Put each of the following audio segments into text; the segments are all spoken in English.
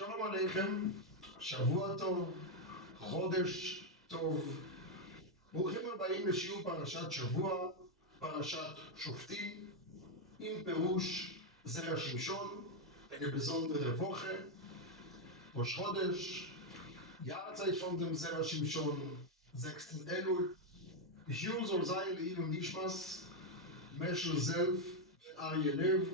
Shalom Aleichem, Shavua Tov, Chodesh Tov. ברוכים הבאים לשיעור פרשת שבוע, פרשת שופטים, עם פירוש זרע שמשון, eine besondere Woche, ראש חודש, Jahrzeit von dem Zera Shimshon, 6. Elul. Die Shiur soll sein Leil und Nishmas, Meshel Zelf, Arye Lev,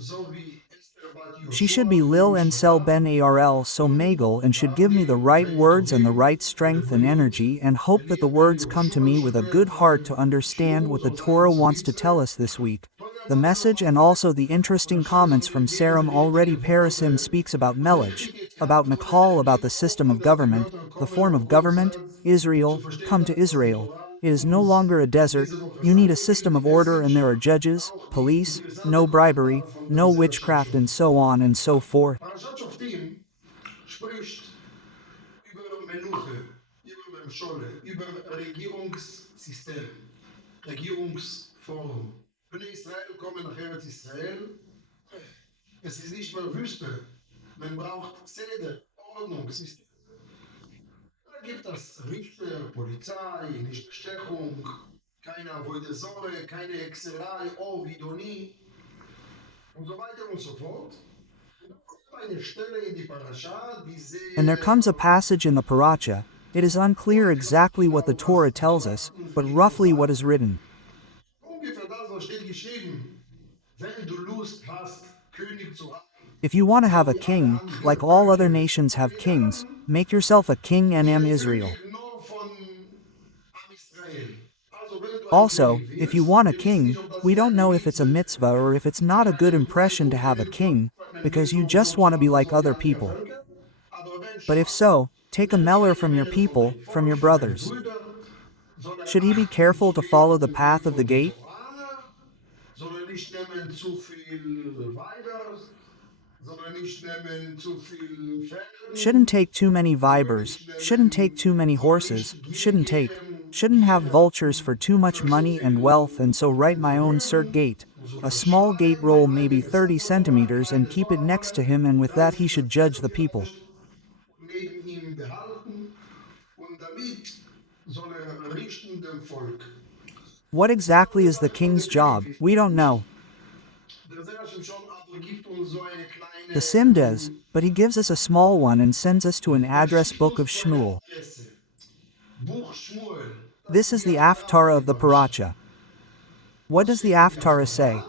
sowie Esther Bat She should Yoshua, be Lil and Sel Ben Arl so Magal and should give me the right words and the right strength and energy and hope that the words come to me with a good heart to understand what the Torah wants to tell us this week. The message and also the interesting comments from Saram already Parasim speaks about Melech, about Michal, about the system of government, the form of government, Israel, come to Israel. It is no longer a desert, you need a system of order and there are judges, police, no bribery, no witchcraft and so on and so forth. פרשת שופטים spricht über Meluche, über Memschole, über Regierungssystem, Regierungsform. Bnei Israel kommen nach Eretz Israel. Es ist nicht mehr Wüste. Man braucht Zeder, Ordnung, System. Da gibt es Richter, Polizei, nicht Bestechung, keine Avoide Sorge, keine Hexerei, oh, wie du nie, und so weiter und so fort. Eine Stelle in die Parasha, die And there sehr comes a passage in the Paracha. It is unclear exactly what the Torah tells us, but roughly what is written. ungefähr das, was steht geschrieben. Wenn du Lust hast, König zu haben, If you want to have a king, like all other nations have kings, make yourself a king and am Israel. König nur von Am Israel. Also wenn du ein Also, König if you willst, want a wir wissen king, nicht, ob das we don't eine know if it's a mitzvah or if it's not a good impression to have a king, because you just want to be like other people. Aber wenn But if so, take a meller from your people, from your brothers. Should he be careful to follow the path of the gate? soll nicht nehmen zu viel Weiber, soll nicht nehmen zu viel Pferde, Shouldn't take too many vipers, shouldn't take too many horses, shouldn't have vultures for too much money and wealth and so write my own cert gate. A small gate roll maybe 30 centimeters and keep it next to him and with that he should judge the people. neben ihm behalten und damit soll richten dem Volk. What exactly is the king's job? We don't know. Der Zera Shimshon aber gibt uns so eine The kleine Sim does, but he gives us a small one and sends us to an address book of Shmuel. Adresse. Buch Shmuel. This is the Aftara of the Paracha. What does the Aftara say?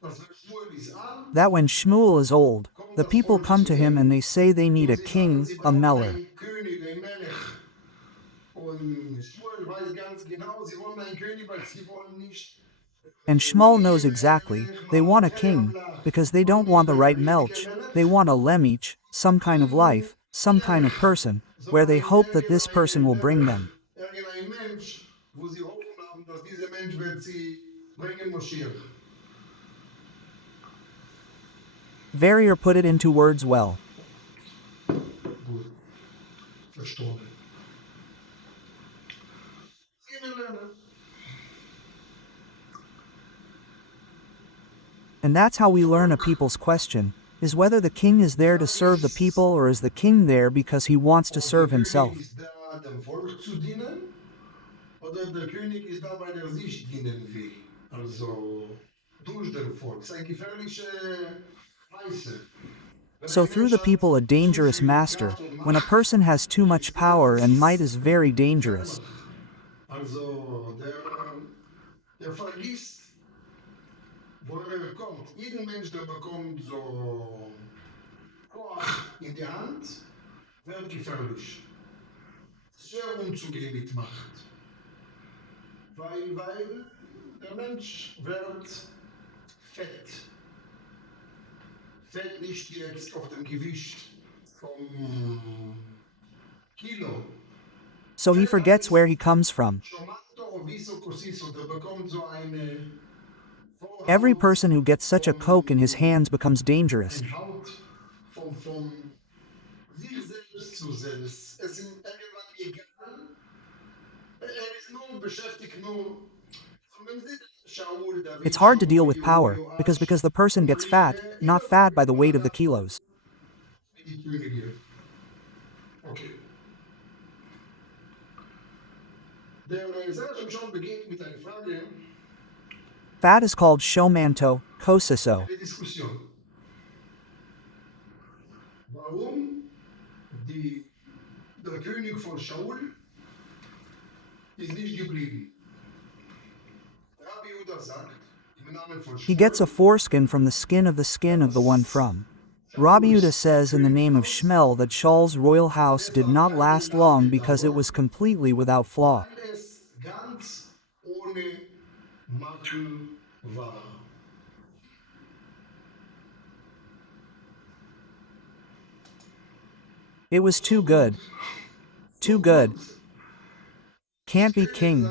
Das wenn Shmuel ist an, That when Shmuel is old, the people come to him and they say they need a king, a meller. ein König, ein Melech. Und Shmuel weiß ganz genau, sie wollen einen König, weil sie wollen nicht And Shmuel knows exactly, they want a king, because they don't want the right melch, they want a lemich, some kind of life, some kind of person, where they hope that this person will bring them. irgendein Mensch, wo sie hoffen haben, dass dieser Mensch wird sie bringen, Moschiach. Verrier put it into words well. Gut, verstanden. Gehen wir lernen. And that's how we learn a people's question, is whether the king is there to serve the people or is the king there because he wants to serve himself. Der König ist da, dem Volk zu dienen, oder der König ist da, weil sich dienen will. Also durch den Volk. Das ist eine gefährliche Weise. So through the people a dangerous master, when a person has too much power and might is very dangerous. Also der vergisst, woher kommt. Jeden Mensch, der bekommt so Koach in die Hand, wird gefährlich. Sehr unzugehen mit Macht. Weil der Mensch wird fett. Fett nicht jetzt auf dem Gewicht vom Kilo. So he forgets where he comes from. Schomato, Viso, Cosiso, der bekommt so eine Every person who gets such a coke in his hands becomes dangerous. ein Haut von sich selbst zu selbst. Es ist irgendwann egal. Ist nur beschäftigt nur. Wenn Sie Shaul, David, It's hard to deal with power, because the person gets fat, not fat by the weight of the kilos. die Könige. Okay. Der Zera Shimshon beginnt mit einer Frage, Fat is called shomanto, kosiso. eine Diskussion. Warum der König von Shaul ist nicht geblieben? Rabbi Judah sagt, im Namen von He gets a Shmuel, foreskin from the skin of the one from. Rabbi Judah says in the name of Shmuel that Shaul's royal house did not last long because it was completely without flaw. weil es ganz ohne Makel war. It was too good. Too good. Can't be king.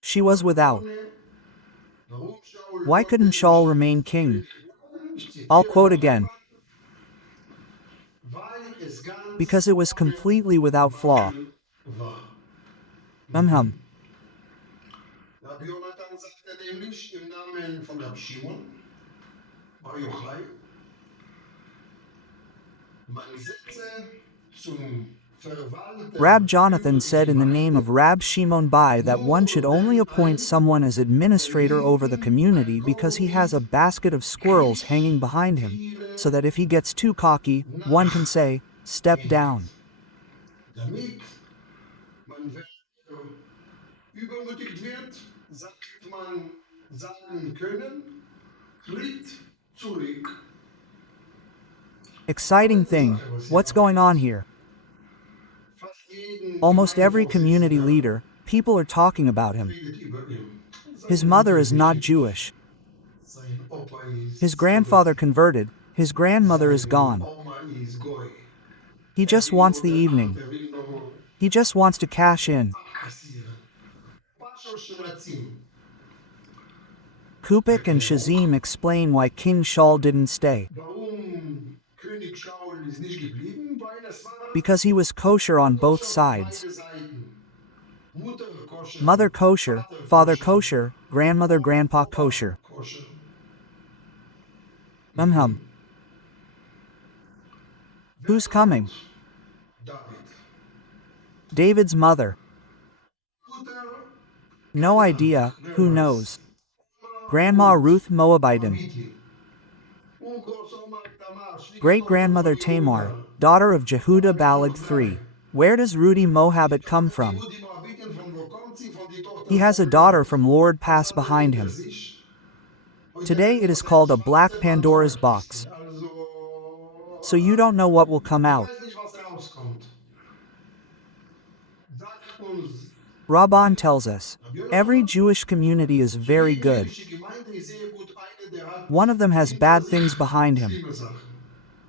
She was without. Warum Shaul Why couldn't konnte Shaul nicht remain king? ich I'll zitiere quote noch again. einmal, weil es Because ganz it was ohne completely without flaw. Makel war. Hum. Rabbi Jonathan sagte nämlich im Namen von Rabbi Shimon, Bar Yochai, man setze zum Verwalter Rab über Jonathan die said in the name of Gemeinde Rab Shimon Bai that one should only appoint someone as administrator over the community because he has a basket of squirrels hanging behind him, so that if he gets too cocky, one can say, "Step down." damit man, wenn übermütig wird, sagt man sagen können, tritt zurück. Exciting thing, what's going on here? Fast jeden Almost every community Gemeindevorsitzender leader, people are talking about him. redet über ihn. His Seine mother Mutter is ist nicht not glücklich. Jewish. Sein Opa His ist grandfather konvertiert. converted, his grandmother is Seine gone. Oma ist Goy. He just Will wants nur the der evening. Alte will nur He just wants to cash in. abkassieren. Pascha Shiratzim. Kupik and Shazim explain why King Shaul didn't stay. Warum König Shaul ist nicht geblieben? Weil es war Because he was kosher on both koscher auf sides. beide Seiten. Mutter koscher, Mother kosher, father kosher, grandmother grandpa Opa kosher. koscher. Hum. Wer Who's coming? David. David's mother. Mutter, No keine idea, Ahnung, wer who weiß. knows? Oma Grandma Ruth Oma Moabiten. Mitli. Urgroßoma Tamar, Great Schwiegertochter grandmother von Tamar, Yehuda. daughter of Jehuda Aber wir haben Balag noch drei. III. Where does Rudy Moabit come Die from? Rudi Moabitin, von wo kommt sie? Von die Tochter He has a von daughter Lord. from Lord Was Pass hat er behind hinter him. sich? Heute Today nennt it man is das eine called a Black schwarze Pandora's box. Pandora-Kiste. Also, So you don't know what will come ich out. weiß nicht, was rauskommt. Sagt uns, Rabban tells us, every Jewish community is very jede good. jüdische Gemeinde ist sehr gut. Eine, der hat One of them has hinter bad sich things behind him. schlimme Sachen.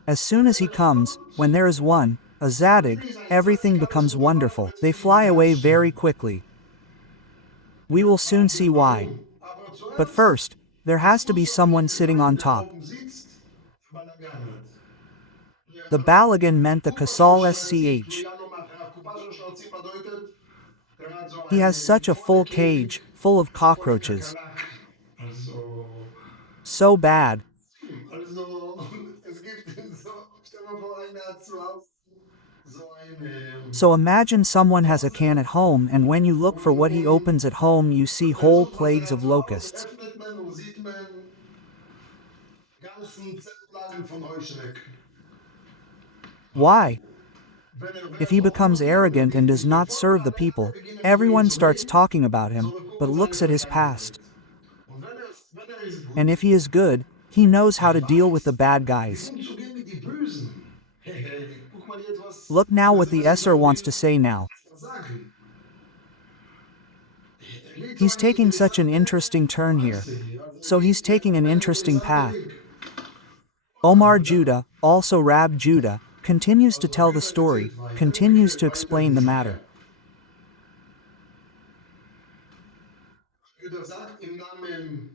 As soon as he comes, when there is one, a zadig, everything becomes wonderful. They fly away very quickly. We will soon see why. Warum? Aber But zuerst first, there has to be someone sitting on der top. oben sitzt, Balagan hat. The Balagan meant the Kasal SCH. He has such a full cage, full of cockroaches. So bad. So imagine someone has a can at home and when you look for what he opens at home you see whole plagues of locusts. Why? If he becomes arrogant and does not serve the people, everyone starts talking about him, but looks at his past. And if he is good, he knows how to deal with the bad guys. Look now what the Esser wants to say now. He's taking such an interesting turn here. So he's taking an interesting path. Omar Judah, also Rab Judah, continues to tell the story, continues to explain the matter. Judah sagt im Namen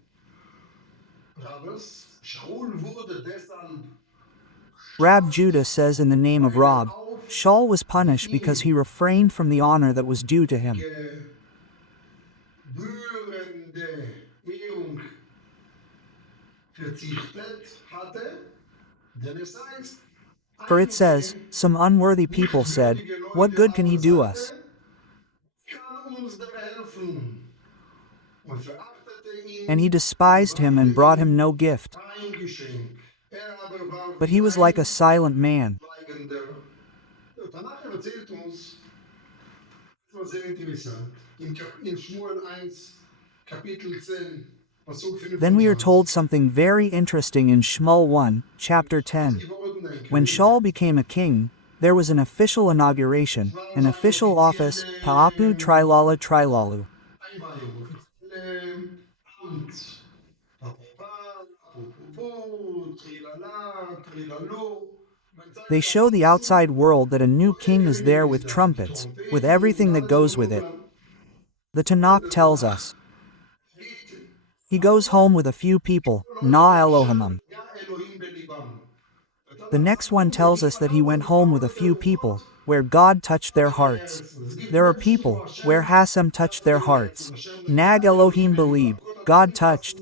Rabbes, Shaul wurde deshalb Rab Judah says in the name of Rab, Shaul was punished because he refrained from the honor that was due to him. gebührende Ehrung verzichtet hatte, denn es heißt, For it says, some unworthy people said, "What good can he do us?" kann uns der helfen. Und verachtete ihn And he despised him and brought him no gift. kein Geschenk. Aber war But wie he was like a silent man. Schweigender. Danach erzählt uns, das war sehr interessant, in Shmuel 1, Kapitel 10, Pasuk Then we are 25. told something very interesting in Shmuel 1, chapter 10. When Shaul became a king, there was an official inauguration, an official office, Pa'apu Trilala Trilalu. Einweihung, offizielle Amt. Papapa, Pupupu, Trilala, Trilalu. They show the outside world that a new king is there with trumpets, with everything that goes with it. The Tanakh tells us. He goes home with a few people, Na Elohimam. The next one tells us that he went home with a few people, where God touched their hearts. There are people, where Hashem touched their hearts. Nag Elohim believed, God touched.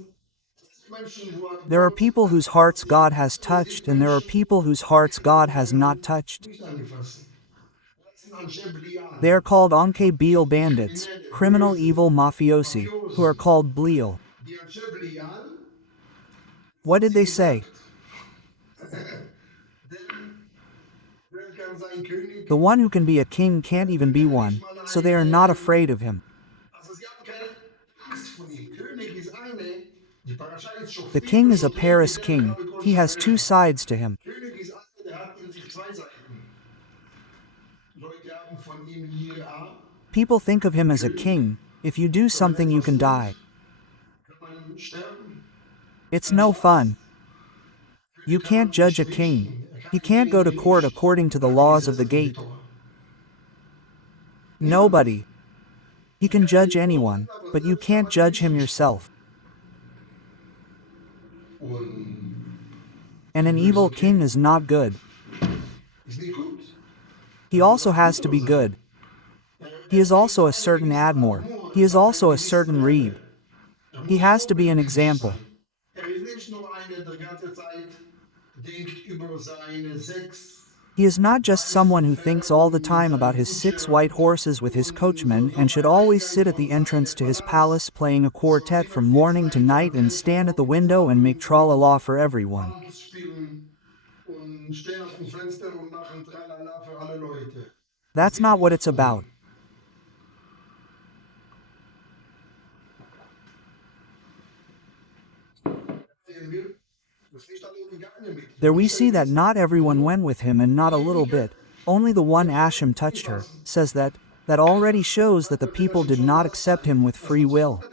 There are people whose hearts God has touched, and there are people whose hearts God has not touched. They are called Anke Beal bandits, criminal evil mafiosi, who are called Bleal. What did they say? The one who can be a king can't even be one, so they are not afraid of him. The king is a Paris king, he has two sides to him. People think of him as a king, if you do something you can die. It's no fun. You can't judge a king. He can't go to court according to the laws of the gate. Nobody. He can judge anyone, but you can't judge him yourself. And an evil king is not good. He also has to be good. He is also a certain Admor. He is also a certain Reeb. He has to be an example. He is not just someone who thinks all the time about his 6 white horses with his coachman and should always sit at the entrance to his palace playing a quartet from morning to night and stand at the window and make tra-la-la for everyone. That's not what it's about. There we see that not everyone went with him and not a little bit, only the one Hashem touched her, says that already shows that the people did not accept him with free will.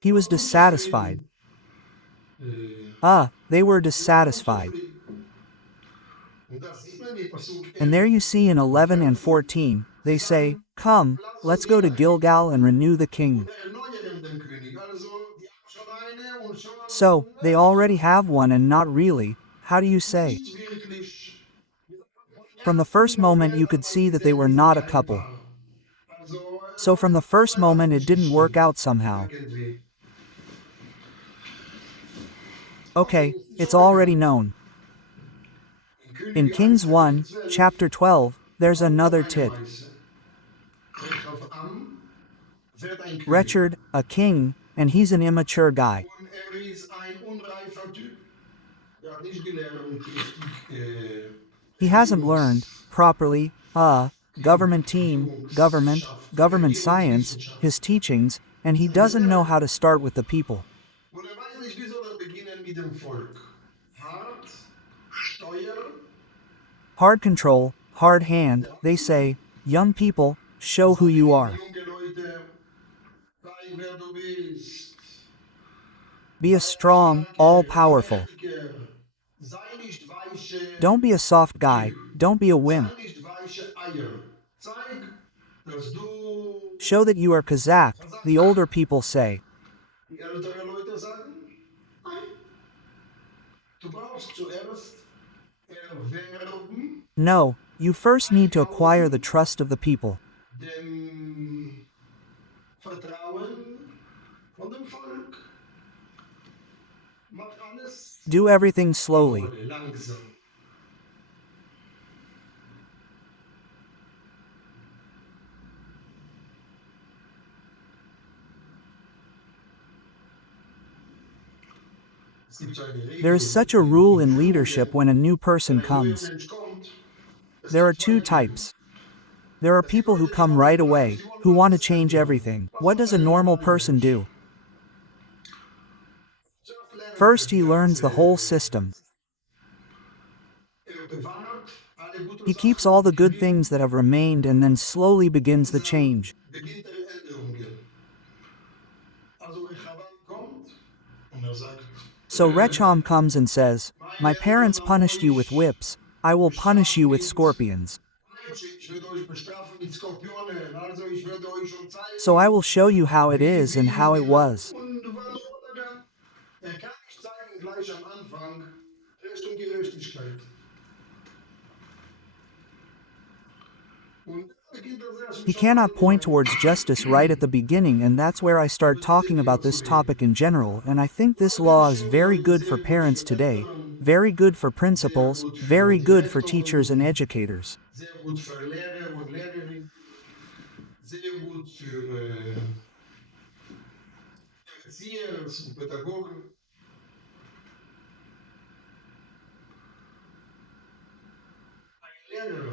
He was dissatisfied. They were dissatisfied. And there you see in 11 and 14, they say, "Come, let's go to Gilgal and renew the king." So, they already have one and not really, how do you say? From the first moment you could see that they were not a couple. So from the first moment it didn't work out somehow. Okay, it's already known. In Kings 1, chapter 12, there's another tit. Richard, a king, and he's an immature guy. He hasn't learned, properly, government team, government science, his teachings, and he doesn't know how to start with the people. Hard control, hard hand, they say, young people, show who you are. Be a strong, all-powerful. Don't be a soft guy, don't be a wimp. Show that you are Kazakh, the older people say. No, you first need to acquire the trust of the people. Mach alles Do everything slowly. langsam. Es gibt so eine There Regel is such a rule in leadership when a new person wenn ein neuer comes. Mensch kommt, es There are gibt two zwei Dinge. types. There are people who come right away, who want to change everything. What does a normal person do? Zuerst lernt First, die he learns the ganze whole system. bewahrt alle gute He keeps Sachen, all the die good geblieben things that have remained and then slowly begins the sind, change. beginnt Änderungen. Also Rechavam kommt und sagt, So Recham comes and says, "My parents punished you with whips, I will punish you with scorpions. ich werde euch bestrafen mit Skorpionen, also ich werde euch schon So I zeigen, will show you how it wie, is and wie, how it wie man was." und er kann nicht zeigen gleich am Anfang Recht und Gerechtigkeit. Und da beginnt He schon mal cannot point allgemein. towards justice right at the beginning, and that's where I start talking about this topic in general, and I think this law is very good for parents today, very good for principals, very good for teachers and educators. Sehr gut für Lehrer und Lehrerinnen, sehr gut für Erzieher und Pädagogen. Ein Lehrer,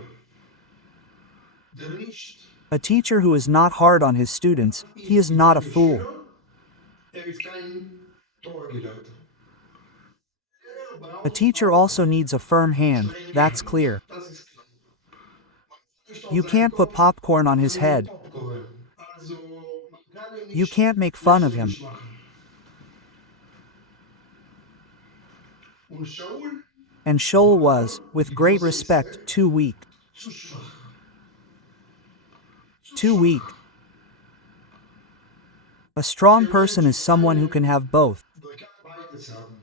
der nicht A teacher who is not hard on his students, he is not a fool. ist kein Torgelehrter. Lehrer A braucht teacher auch also needs a firm hand, strenge that's Hand. clear. Das ist klar. Nicht auf You seinen can't put Kopf popcorn on his so head. Popcorn. Also man kann ihn You nicht can't make fun of him. lächerlich machen. Und Shaul, And Shaul was, with great respect, too weak. zu schwach. Zu Too schwach. weak. A strong person is someone who can have both. Er kann beides haben.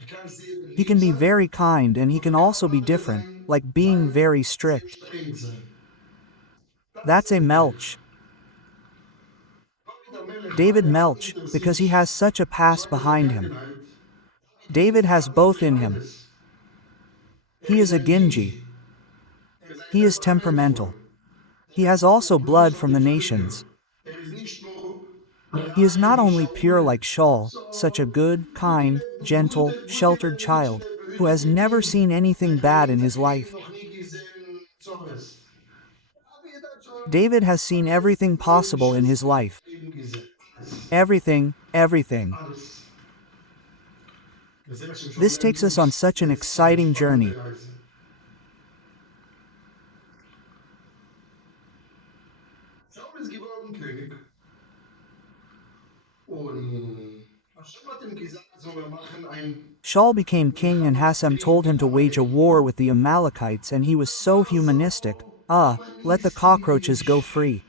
Er kann sehr He lieb can be sein, very kind and he und can er kann also auf be andere different, Seite like being very sehr strict. streng sein. Das That's ist a David. Melch. David der Melech David hat Melch, hinter because he sich has such a so past eine behind him. Vergangenheit. David has both in him. Beides. He is a ein Ginji. Ginji. Ist ein He is temperamental. He has also blood from the nations. Ist nicht nur He is not rein wie only pure Shaul, like Shaul, so such a good, kind, gentle, gute sheltered child, who has never seen anything bad in his life. noch nie gesehen Zornes. David hat schon David has seen everything possible in his life. Leben gesehen. Everything, everything. Alles. Sehr schön, schon This takes us on such an exciting journey. Reise. Saul ist geworden König. Und Hashem hat ihm gesagt, soll er machen ein Shaul became king and Hasem told him to wage a war with the Amalekites, and he was so humanistic. Let the cockroaches go free.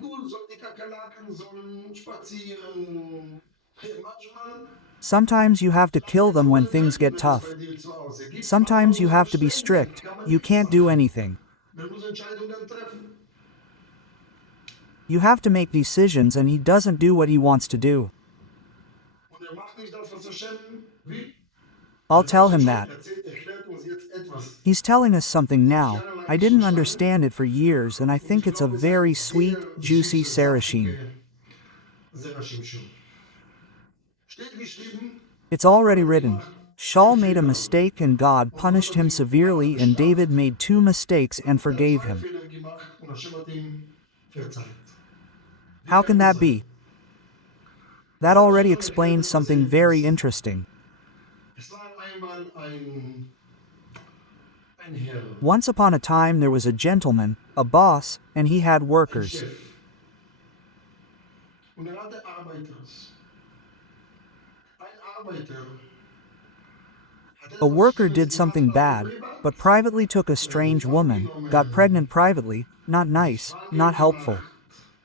Gut, soll die Kakerlaken sollen spazieren. Manchmal Sometimes you have to kill them when things get tough. bei dir zu Hause. Gibt's Sometimes you manchmal, have wo to be es streng strict. kann man You nichts can't do machen. anything. Man muss Entscheidungen treffen. You have to make decisions, and he doesn't do what he wants to do. Und macht nicht das, was Hashem will. I'll tell him that. Erklärt uns jetzt etwas. He's telling us something now. I didn't understand it for years, and I think it's a very sweet, juicy Sarashim. Zera Shimshon. Steht geschrieben, It's already written. Shaul made a mistake and God punished him severely, and David made 2 mistakes and forgave him. Fehler gemacht und Hashem hat ihm verzeiht. How can that be? That already explains something very interesting. Es war einmal ein Herr, Once upon a time there was a gentleman, a boss, and he had workers. Chef. Und hatte Arbeiters. Ein Arbeiter hat A etwas worker Schlimmes did something gemacht, bad, privat. but privately took a strange woman, got pregnant privately, not nice, not helpful.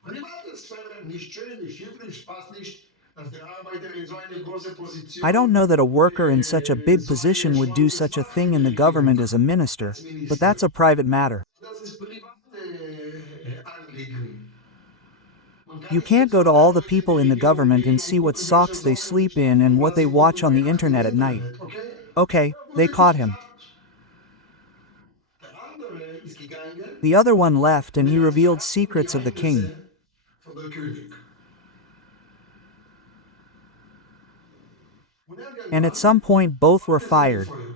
Privat ist nicht schön, nicht höflich, passt nicht, dass der Arbeiter in so eine große Position I don't know that a worker in such a big position would do such a thing in the government as a minister, but that's a private matter. Das ist private Anliegen. Man You can't go to all the people in the government and see what socks they sleep in and what they watch on the internet at night. Okay? Okay, they caught him. Der andere ist gegangen The other one left and und he er hat revealed gefragt um secrets of the king. Geheimnisse von der König. Und And at irgendwann some point both were beide sind fired. gefeuert.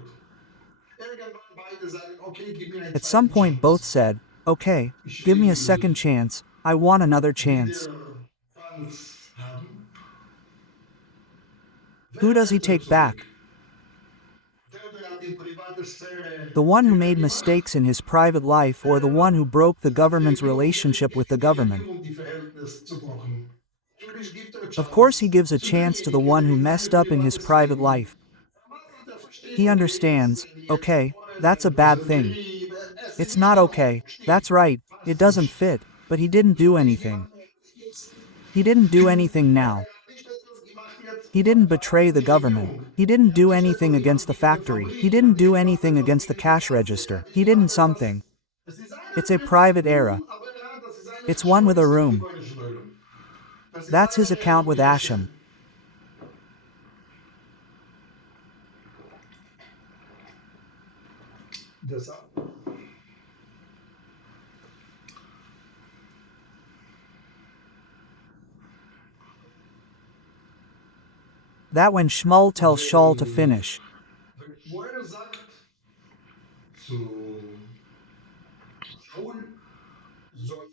Irgendwann beide sagen, okay, gib mir eine At some zweite point both Chance. said, okay, Ich give me a will second chance, I want another chance. wieder Fans haben. Who Wer does he bleibt take zurück? back? Der hat die private Sphäre The one who Fehler made gemacht. mistakes in his private life or the one who broke the government's relationship with the government? Um die Verhältnisse zu brauchen. Natürlich gibt er Of course Chance he gives a zu chance to the demjenigen, one der who in messed seinem up in his privates private Leben life. der versteht, He okay, das understands, ist jetzt okay, Tore, that's a seine bad thing. Präsentiert, es It's ist not nicht in Ordnung, okay, stimmt, that's right, it passt doesn't nicht. fit, but he didn't do anything. He didn't do anything now. Nicht etwas gemacht jetzt, He didn't was betray the die government. Regierung. He didn't do Nicht anything etwas against gemacht the gegen die factory. He Fabrik, didn't nicht do gemacht anything etwas against the gegen die cash Kasse, register. nicht He didn't gemacht etwas. something. Es ist eine It's a private private era. aber das ist eine It's one with a Verschwörung, die room. Beine schnallen. Das ist That's his eine account with Rechnung. Hashem. Deshalb That when Shmuel tells Shaul to finish. wenn Shmuel sagt zu Shaul, soll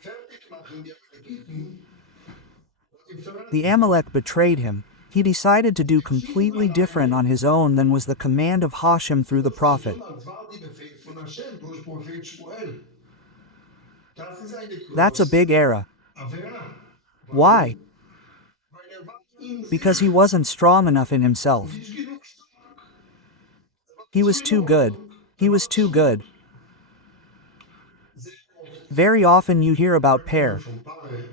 fertig machen die Amalekiten, was ihm verraten. The Amalek betrayed him. He decided to do completely different on his own than was the command of Hashem through the prophet. Das war die Befehl von Hashem durch Prophet Shmuel. Das ist eine That's a big era. Avera. Why? Weil war in Because sich he wasn't strong enough in himself. nicht genug stark. He was too good. He was too good. Sehr oft Very often you hear about Pear. von Paare.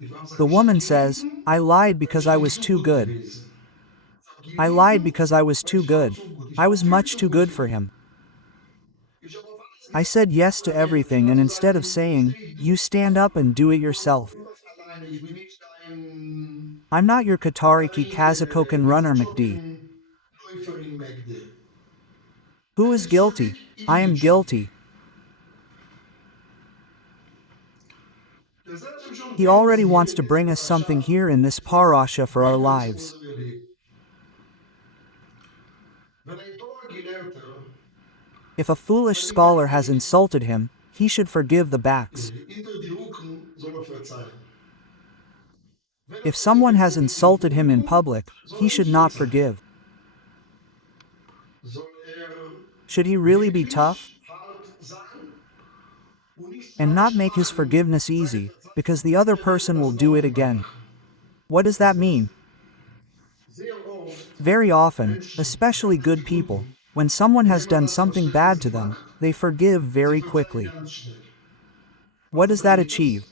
Die Frau sagt, The ich woman hab says, gelitten, I lied weil because ich I nicht was so too gut good. gewesen. Ich hab I lied gelitten, because I was weil too ich war good. zu gut. Ich I war was viel much zu too gut good für for ihn. him. Ich hab auf alles I said yes to everything, and instead of saying, you stand up and do it yourself. alleine. Ich bin nicht ein I'm not your Katariki Kazakokan runner McD. Läufer in Megde. Who is guilty? I am guilty. Der Satz schon He already wants to bring us something here in this parasha for our lives. Wenn ein Torah-Gelehrter If a foolish scholar has insulted him, he should forgive the backs. hinter die Rücken soll verzeihen. Wenn If someone has insulted him in public, he should not forgive. soll Should he really be tough hart sein und nicht and not make his forgiveness easy, because the other person will do it again? What does that mean? sehr oft, Very often, especially good people, when someone has done something bad to them, they forgive very quickly. ganz schnell. What does that achieve?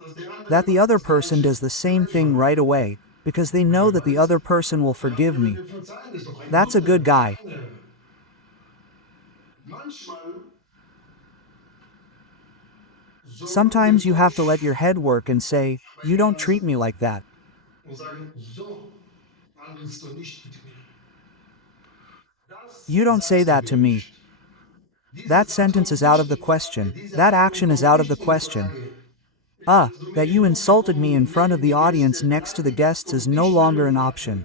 Dass der andere That the other person does the same thing right away, because they know that the other person will forgive me. verzeihen ist doch ein That's a good guy. Manchmal Sometimes you have to let your head work and say, you don't treat me like that. und sagen, so handelst du nicht mit mir. Das You don't say sagst that du to mir me. nicht. Diese That Sache sentence is kommt out of the nicht- question. diese That Sache action is kommt out of the nicht in question. Frage. That you insulted me in front of the audience next to the guests is no longer an option.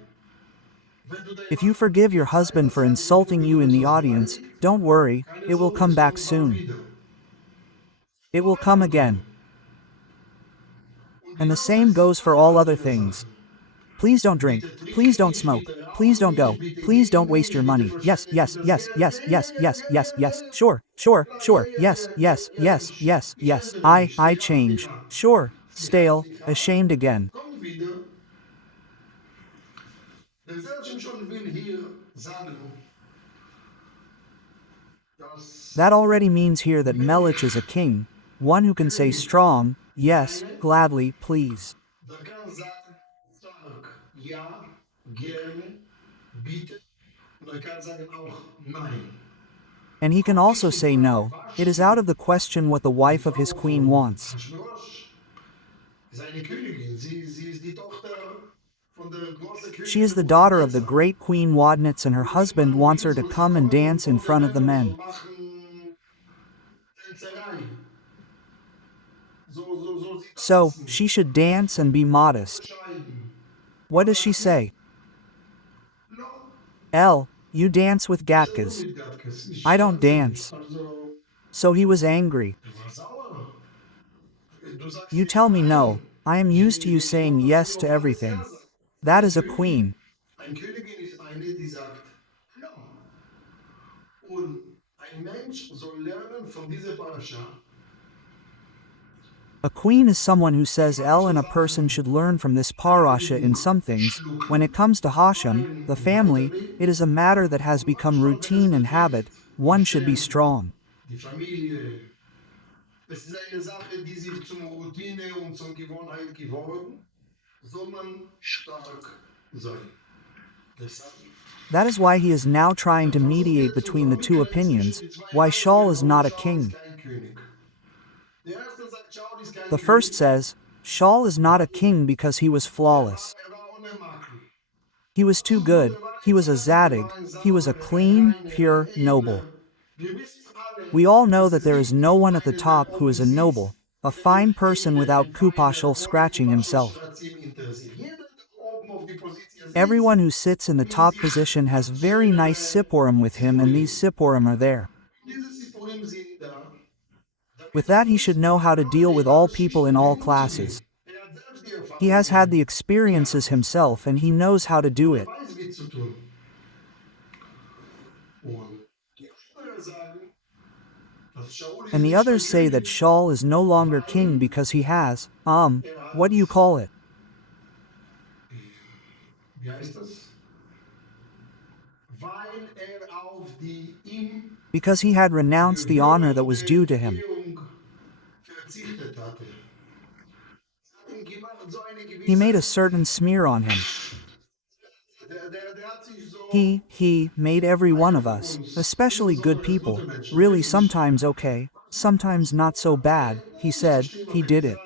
Wenn du deinen If you forgive your husband for insulting you in the audience, don't worry, it will come back soon. It will come again. And the same goes for all other things. Please don't drink. Please don't smoke. Please don't go. Please don't waste your money. Yes, yes, yes, yes, yes, yes, yes, yes. Sure, sure, sure. Yes, yes, yes, yes, yes. I change. Sure. Stale. Ashamed again. Kommt wieder. Der sehr Shimshon will hier sagen, dass That already means here that Melich is a king, one who can say strong, yes, gladly, please. der kann sagen, stark, ja, gerne, bitte, und er kann sagen auch nein. And he can also say no, it is out of the question what the wife of his queen wants. Achashverosh, seine Königin, sie ist die Tochter von der großen She is Königin the von daughter of the Nebuzar. great queen Wadnitz, and her husband wants her to come and dance in front of the men. So, she should dance and be modest. What does she say? El, you dance with Gatkas. I don't dance. So he was angry. You tell me no, I am used to you saying yes to everything. That is a queen. Ein Königin ist eine, die sagt no. Und ein Mensch soll lernen von dieser Parasha. A queen is someone who says El, and a person should learn from this parasha in some things. When it comes to Hashem, the family, it is a matter that has become routine and habit. One should be strong. Die Familie. Es ist eine Sache, die sich zum Routine und zur Gewohnheit geworden. Soll man stark sein. That is why he is now trying to mediate between the two opinions, why Shaul is not a king. The first says, Shaul is not a king because he was flawless. He was too good, he was a zadig, he was a clean, pure, noble. We all know that there is no one at the top who is a noble, a fine person without kupashel scratching himself. Everyone who sits in the top position has very nice sipporim with him, and these sipporim are there. With that he should know how to deal with all people in all classes. He has had the experiences himself and he knows how to do it. And the others say that Shaul is no longer king because he has, what do you call it? Because he had renounced the honor that was due to him. He made a certain smear on him. He made every one of us, especially good people, really sometimes okay, sometimes not so bad, he said, he did it.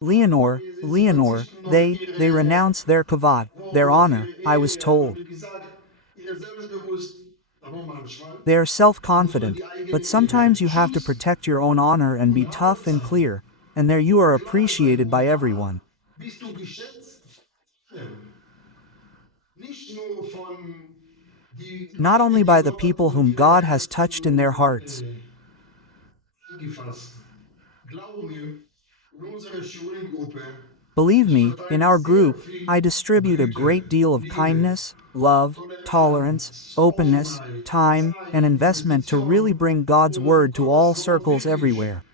Leonor, they renounce their kavod, their honor, I was told. They are self-confident, but sometimes you have to protect your own honor and be tough and clear, and there you are appreciated by everyone. Not only by the people whom God has touched in their hearts. Believe me, in our group, I distribute a great deal of kindness, love, tolerance, openness, time, and investment to really bring God's word to all circles everywhere.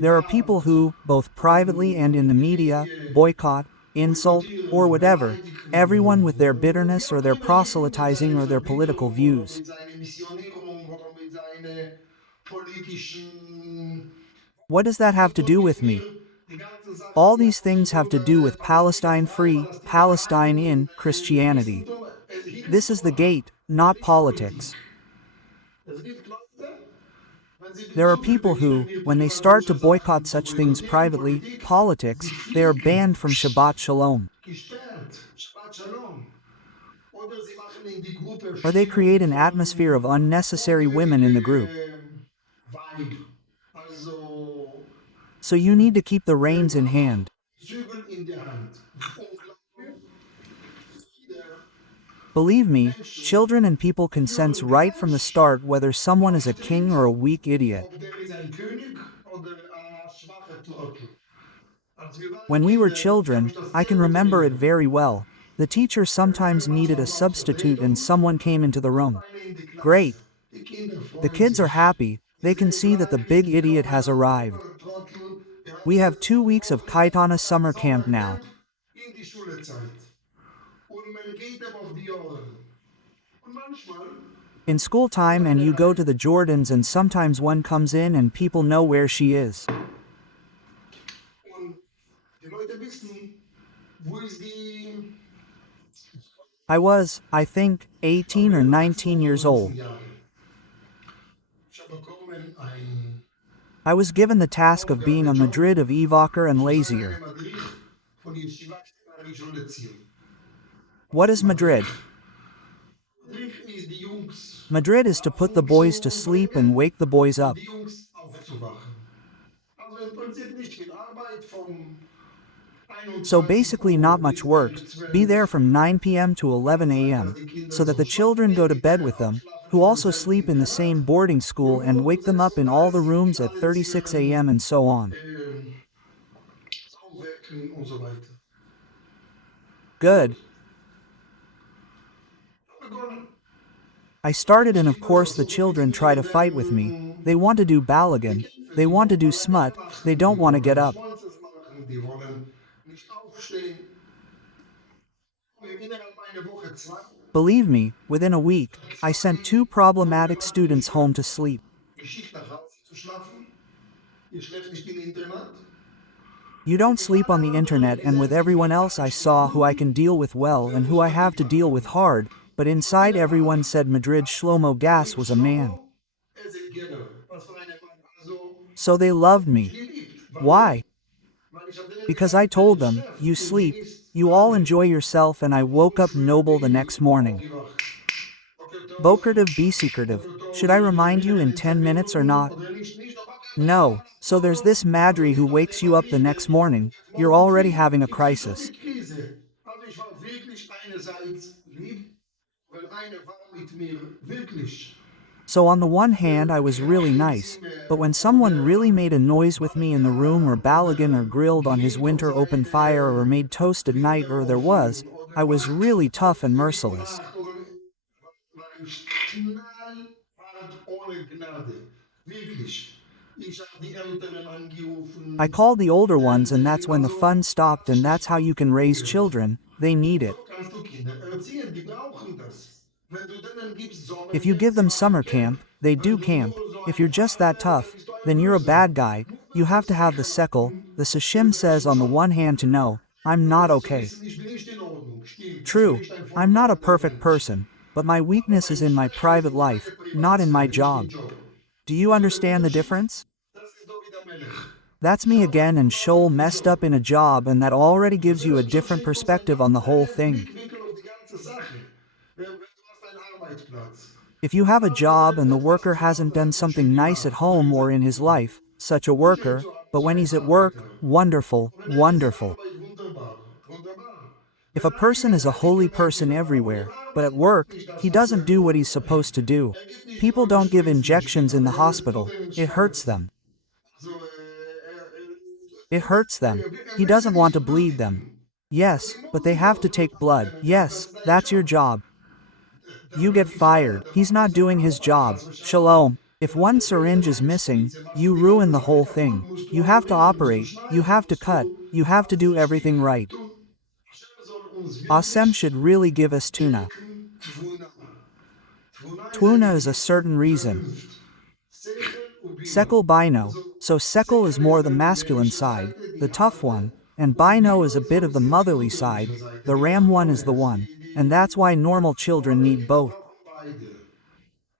There are people who, both privately and in the media, boycott, insult, or whatever, everyone with their bitterness or their proselytizing or their political views. What does that have to do with me? All these things have to do with Palestine free, Palestine in, Christianity. This is the gate, not politics. There are people who, when they start to boycott such things privately, politics, they are banned from Shabbat Shalom. Or they create an atmosphere of unnecessary women in the group. So you need to keep the reins in hand. Believe me, children and people can sense right from the start whether someone is a king or a weak idiot. When we were children, I can remember it very well. The teacher sometimes needed a substitute and someone came into the room. Great. The kids are happy, they can see that the big idiot has arrived. We have 2 weeks of Kaitana summer camp now. In school time and you go to the Jordans and sometimes one comes in and people know where she is. wo ist die... I was, I think, 18 or 19 years old. Jahre. Ich habe bekommen ein I was given the task of being a Madrid of Evoker and Lazier. Madrid von Yeshiva Rishon LeZion. What is Madrid? Madrid ist die Jungs. Madrid is to put the boys to sleep and wake the boys up. Die Jungs aufzuwachen. Also im Prinzip nicht viel Arbeit vom So basically not much work, be there from 9 p.m. to 11 a.m., so that the children go to bed with them, who also sleep in the same boarding school and wake them up in all the rooms at 36 a.m. and so on. Aufwecken und so weiter. Good. Begonnen. I started and of course the children try to fight with me. They want to do Balagan, they want to do smut, they don't want to get up. Die wollen nicht aufstehen. Innerhalb einer Woche zwei. Believe me, within a week, I sent 2 problematic students home to sleep. Geschichte nach Hause zu schlafen. Ihr schläft nicht im Internat. You don't sleep on the internet and with everyone else I saw who I can deal with well and who I have to deal with hard, but inside everyone said Madrid Shlomo Gas was a man. So they loved me. Why? Because I told them, you sleep, you all enjoy yourself, and I woke up noble the next morning. Vocative be secretive. Should I remind you in 10 minutes or not? No, so there's this Madri who wakes you up the next morning, you're already having a crisis. Also ich war wirklich einerseits lieb, weil einer war mit mir wirklich. So on the one hand I was really nice, but when someone really made a noise with me in the room or Balagan or grilled on his winter open fire or made toast at night or there was, I was really tough and merciless. War ich knallhart ohne Gnade. Wirklich. Ich habe die Älteren angerufen. I called the older ones and that's when the fun stopped, and that's how you can raise children, they need it. So kannst du Kinder erziehen, die brauchen das. Wenn du denen gibst Sommer, If you give them summer camp, they do camp. If you're just that tough, then you're a bad guy. You have to have the sekel. The Sashim says on the one hand to know, I'm not okay. ich bin nicht in Ordnung. Stimmt. True, I'm not a perfect person, but my weakness is in my private life, not in my job. Do you understand the difference? Das ist doch wieder Melech. That's me again, and Shoal messed up in a job, and that already gives you a different perspective on the whole thing. Blickwinkel auf die ganze Sache. Wenn du hast einen Arbeitsplatz. If you have a job and the worker hasn't done something nice at home or in his life, such a worker, but when he's at work, wonderful, wonderful. Arbeit wunderbar. Wunderbar. If a person is a holy person everywhere, but at work, he doesn't do what he's supposed to do. People don't give injections in the hospital, it hurts them. So, It hurts them. He doesn't want to bleed them. Yes, but they have to take blood. Yes, that's your job. You get fired. He's not doing his job. Shalom. If one syringe is missing, you ruin the whole thing. You have to operate, you have to cut, you have to do everything right. Hashem soll uns Asem should really give us tuna. Tvuna. Twuna is a certain reason. Sechel und Bina. Sekel bino. So sekel is more the masculine side, the tough one, and bino is a bit of the motherly side, the ram one is the one, and that's why normal children need both. Beide.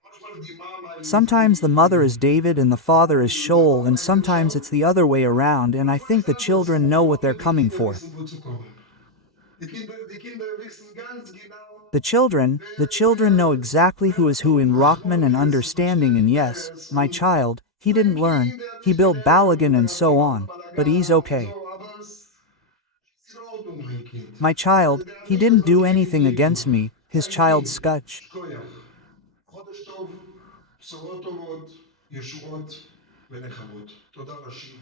Manchmal die Mama Sometimes the mother is David and the father is Shoal, and sometimes it's the other way around, and I think the children know what they're coming for. wissen, wo zu kommen. Die Kinder wissen ganz genau, The children know exactly who is who in Rockman and understanding, and yes, my child, he didn't learn, he built Balagan and so on, but he's okay. so, aber es ist in Ordnung, mein Kind. My child, he didn't do anything against me, his child Skutch. Koyach. חודש טוב, בשורות טובות, ישועות ונחמות. תודה רש"י.